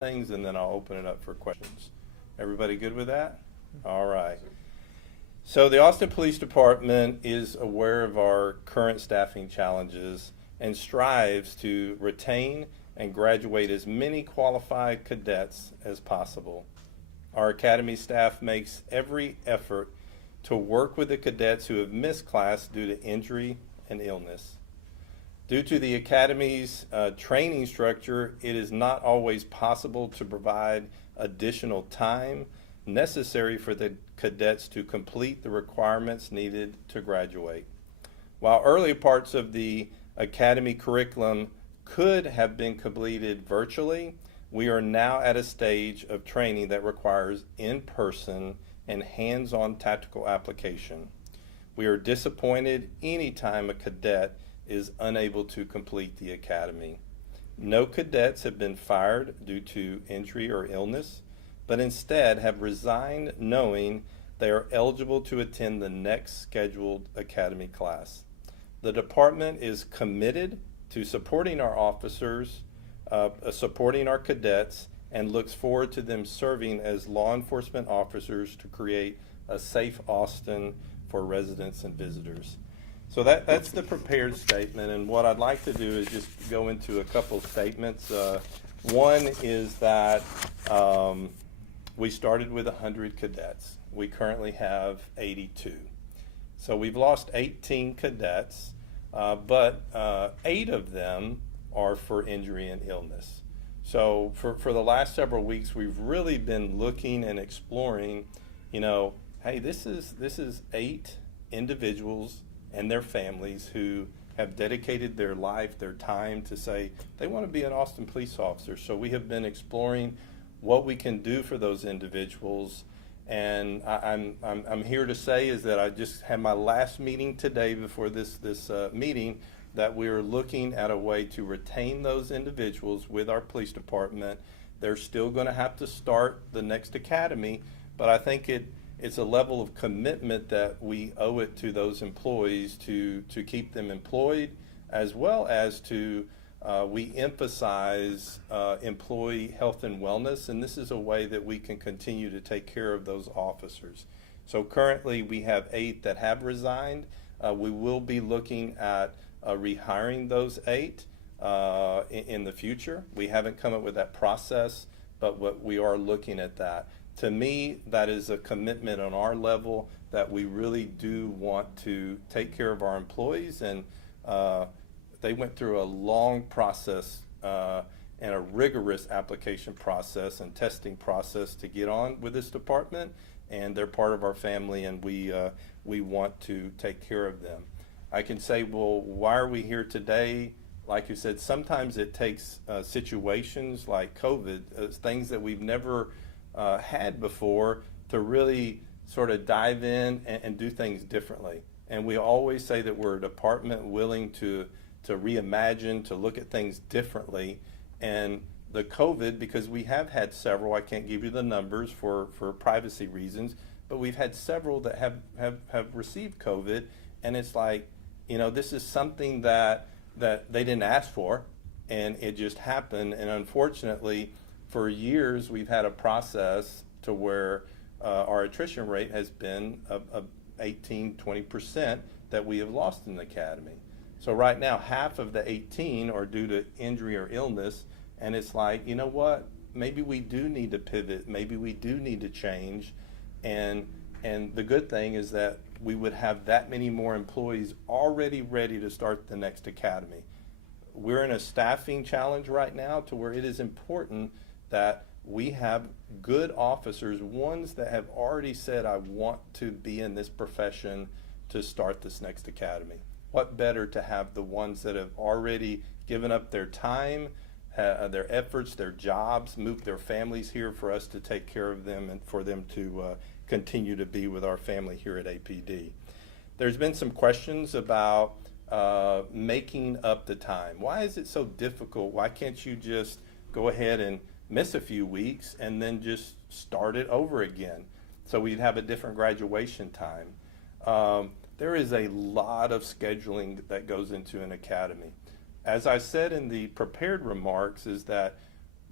things, and then I'll open it up for questions. Everybody good with that? All right. So the Austin Police Department is aware of our current staffing challenges and strives to retain and graduate as many qualified cadets as possible. Our academy staff makes every effort to work with the cadets who have missed class due to injury and illness. Due to the Academy's training structure, it is not always possible to provide additional time necessary for the cadets to complete the requirements needed to graduate. While early parts of the Academy curriculum could have been completed virtually, we are now at a stage of training that requires in-person and hands-on tactical application. We are disappointed anytime a cadet is unable to complete the academy. No cadets have been fired due to injury or illness, but instead have resigned knowing they are eligible to attend the next scheduled academy class. The department is committed to supporting our officers, supporting our cadets, and looks forward to them serving as law enforcement officers to create a safe Austin for residents and visitors. So that's the prepared statement, and what I'd like to do is just go into a couple statements. One is that we started with 100 cadets. We currently have 82. So we've lost 18 cadets, but 8 of them are for injury and illness. So for the last several weeks, we've really been looking and exploring, hey, this is 8 individuals and their families who have dedicated their life, their time to say they want to be an Austin police officer. So we have been exploring what we can do for those individuals. And I'm here to say is that I just had my last meeting today before this meeting, that we're looking at a way to retain those individuals with our police department. They're still going to have to start the next academy, but I think it's a level of commitment that we owe it to those employees to keep them employed, as well as to we emphasize employee health and wellness, and this is a way that we can continue to take care of those officers. So currently we have 8 that have resigned. We will be looking at rehiring those 8 in the future. We haven't come up with that process, but we are looking at that. To me, that is a commitment on our level that we really do want to take care of our employees, and they went through a long process and a rigorous application process and testing process to get on with this department, and they're part of our family, and we want to take care of them. I can say, well, why are we here today? Like you said, sometimes it takes situations like COVID, things that we've never had before, to really sort of dive in and do things differently. And we always say that we're a department willing to reimagine, to look at things differently. And the COVID, because we have had several, I can't give you the numbers for privacy reasons, but we've had several that have received COVID, and it's like, this is something that they didn't ask for, and it just happened. And unfortunately, for years, we've had a process to where our attrition rate has been 18-20% that we have lost in the academy. So right now, half of the 18 are due to injury or illness, and it's like, you know what? Maybe we do need to pivot. Maybe we do need to change. And the good thing is that we would have that many more employees already ready to start the next academy. We're in a staffing challenge right now to where it is important that we have good officers, ones that have already said, I want to be in this profession to start this next academy. What better to have the ones that have already given up their time, their efforts, their jobs, moved their families here for us to take care of them and for them to continue to be with our family here at APD. There's been some questions about making up the time. Why is it so difficult? Why can't you just go ahead and miss a few weeks and then just start it over again so we'd have a different graduation time? There is a lot of scheduling that goes into an academy. As I said in the prepared remarks, is that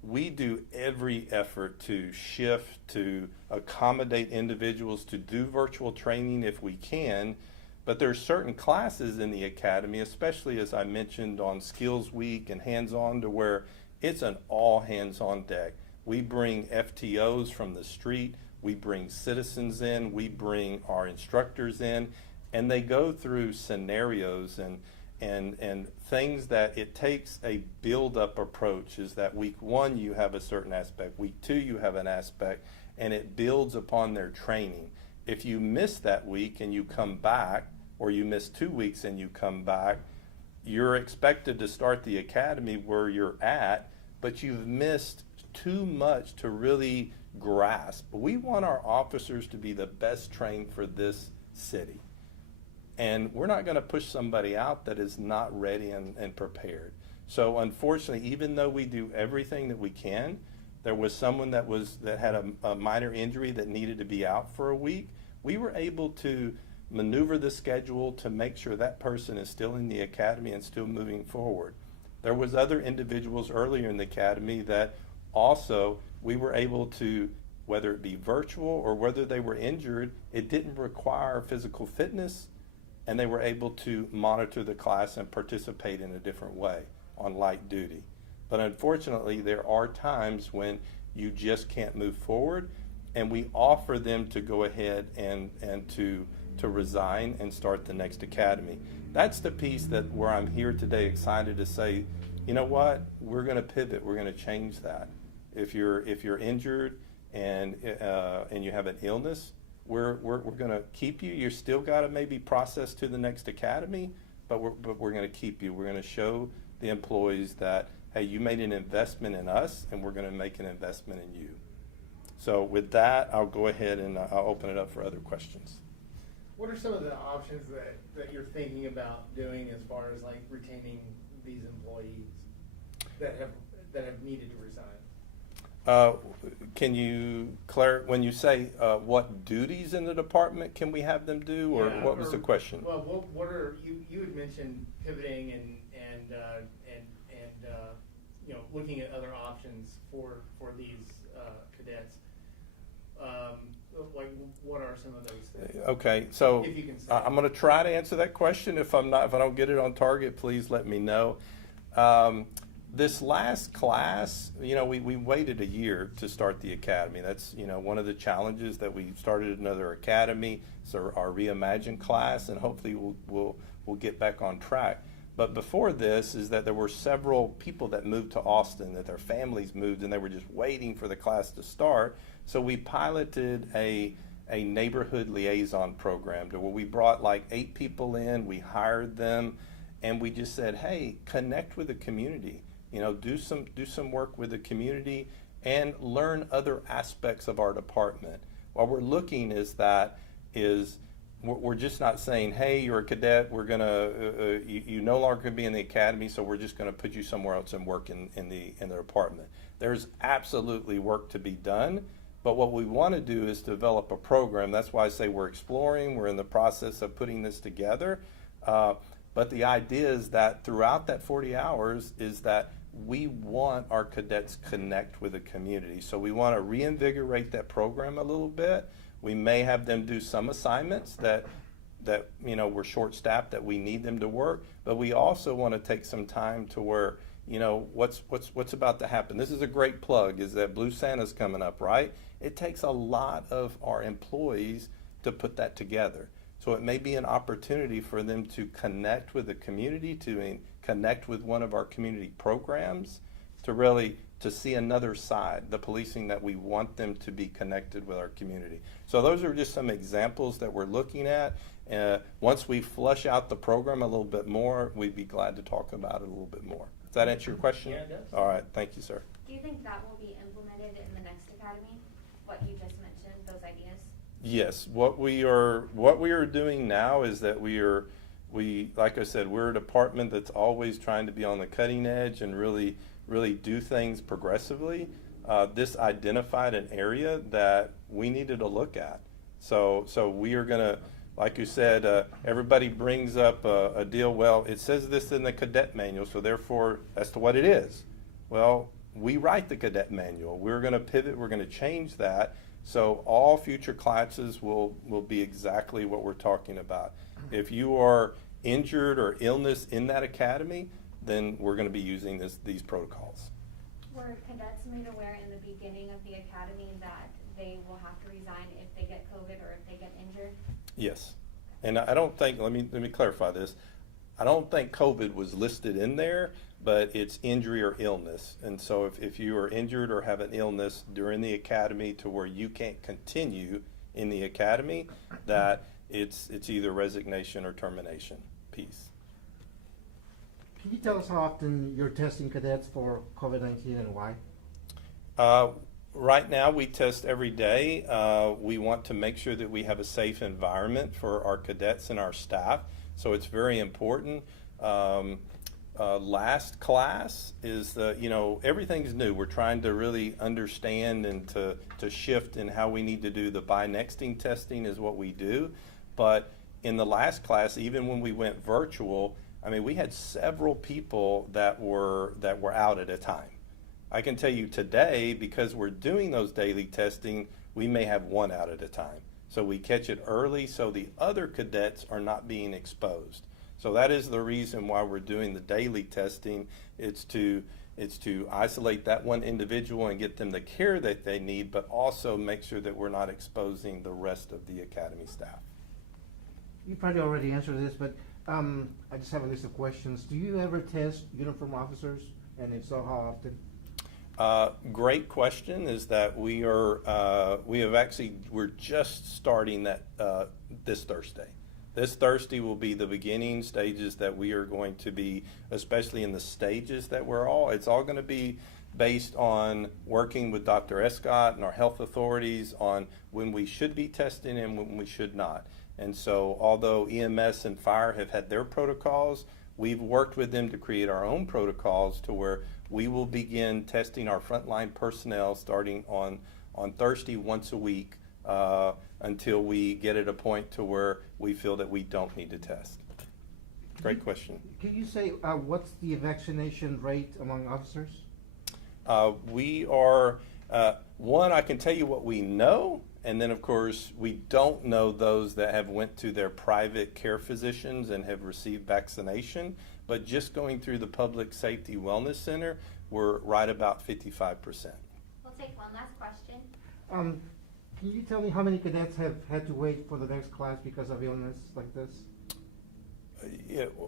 we do every effort to shift, to accommodate individuals to do virtual training if we can, but there's certain classes in the academy, especially as I mentioned on Skills Week and hands-on, to where it's an all hands-on deck. We bring FTOs from the street, we bring citizens in, we bring our instructors in, and they go through scenarios and things that it takes a build-up approach. Is that week one you have a certain aspect, week two you have an aspect, and it builds upon their training. If you miss that week and you come back, or you miss 2 weeks and you come back, you're expected to start the academy where you're at, but you've missed too much to really grasp. We want our officers to be the best trained for this city. And we're not going to push somebody out that is not ready and prepared. So unfortunately, even though we do everything that we can, there was someone that had a minor injury that needed to be out for a week. We were able to maneuver the schedule to make sure that person is still in the academy and still moving forward. There was other individuals earlier in the academy that also we were able to, whether it be virtual or whether they were injured, it didn't require physical fitness, and they were able to monitor the class and participate in a different way on light duty. But unfortunately, there are times when you just can't move forward, and we offer them to go ahead and to resign and start the next academy. That's the piece that where I'm here today excited to say, you know what, we're going to pivot, we're going to change that. If you're injured and you have an illness, we're going to keep you. You still got to maybe process to the next academy, but we're going to keep you. We're going to show the employees that, hey, you made an investment in us, and we're going to make an investment in you. So with that, I'll go ahead and I'll open it up for other questions. What are some of the options that you're thinking about doing as far as like retaining these employees that have needed to resign? Can you when you say what duties in the department can we have them do, or what was the question? Well, what are you had mentioned pivoting and looking at other options for these cadets. Like, what are some of those things? Okay, so if you can say. I'm going to try to answer that question. If I don't get it on target, please let me know. This last class, we waited a year to start the academy. That's, one of the challenges that we started another academy. So our Reimagine class, and hopefully we'll get back on track. But before this is that there were several people that moved to Austin, that their families moved, and they were just waiting for the class to start. So we piloted a neighborhood liaison program to where we brought like 8 people in, we hired them, and we just said, hey, connect with the community. Do some work with the community and learn other aspects of our department. What we're looking we're just not saying, hey, you're a cadet, we're gonna you no longer can be in the academy, so we're just gonna put you somewhere else and work in the department. There's absolutely work to be done, but what we want to do is develop a program. That's why I say we're exploring, we're in the process of putting this together. But the idea is that throughout that 40 hours is that we want our cadets connect with the community. So we want to reinvigorate that program a little bit. We may have them do some assignments that we're short-staffed, that we need them to work, but we also want to take some time to where, what's about to happen. This is a great plug, is that Blue Santa's coming up, right? It takes a lot of our employees to put that together. So it may be an opportunity for them to connect with the community, to connect with one of our community programs, to see another side, the policing that we want them to be connected with our community. So those are just some examples that we're looking at. Once we flush out the program a little bit more, we'd be glad to talk about it a little bit more. Does that answer your question? Yeah, it does. All right, thank you, sir. Do you think that will be implemented in the next academy? What you just mentioned, those ideas? Yes, what we are doing now is that we like I said, we're a department that's always trying to be on the cutting edge and really do things progressively. This identified an area that we needed to look at. So we are going to, like you said, everybody brings up a deal. Well, it says this in the cadet manual, so therefore that's what it is. Well, we write the cadet manual. We're going to pivot. We're going to change that. So all future classes will be exactly what we're talking about. If you are injured or illness in that academy, then we're going to be using these protocols. Were cadets made aware in the beginning of the academy that they will have to resign if they get COVID or if they get injured? Yes. And I don't think, let me clarify this. I don't think COVID was listed in there, but it's injury or illness. And so if you are injured or have an illness during the academy to where you can't continue in the academy, that it's either resignation or termination piece. Can you tell us how often you're testing cadets for COVID-19 and why? Right now, we test every day. We want to make sure that we have a safe environment for our cadets and our staff, so it's very important. Last class is everything's new. We're trying to really understand and to shift in how we need to do the bi-nexting testing is what we do. But in the last class, even when we went virtual, I mean, we had several people that were out at a time. I can tell you today, because we're doing those daily testing, we may have one out at a time. So we catch it early so the other cadets are not being exposed. So that is the reason why we're doing the daily testing. It's to isolate that one individual and get them the care that they need, but also make sure that we're not exposing the rest of the academy staff. You probably already answered this, but I just have a list of questions. Do you ever test uniform officers? And if so, how often? Great question. Is that we're just starting that this Thursday. This Thursday will be the beginning stages that we are going to be, especially in the stages that it's all going to be based on working with Dr. Escott and our health authorities on when we should be testing and when we should not. And so although EMS and fire have had their protocols, we've worked with them to create our own protocols to where we will begin testing our frontline personnel starting on Thursday once a week until we get at a point to where we feel that we don't need to test. Great question. Can you say what's the vaccination rate among officers? We are, one, I can tell you what we know, and then of course we don't know those that have went to their private care physicians and have received vaccination, but just going through the Public Safety Wellness Center, we're right about 55%. We'll take one last question. Can you tell me how many cadets have had to wait for the next class because of illness like this?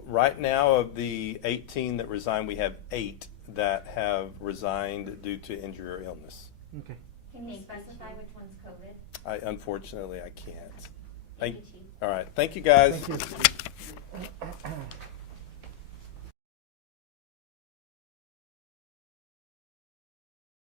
Right now, of the 18 that resigned, we have 8 that have resigned due to injury or illness. Okay. Can you specify which one's COVID? Unfortunately, I can't. Thank you, Chief. All right. Thank you, guys. Thank you.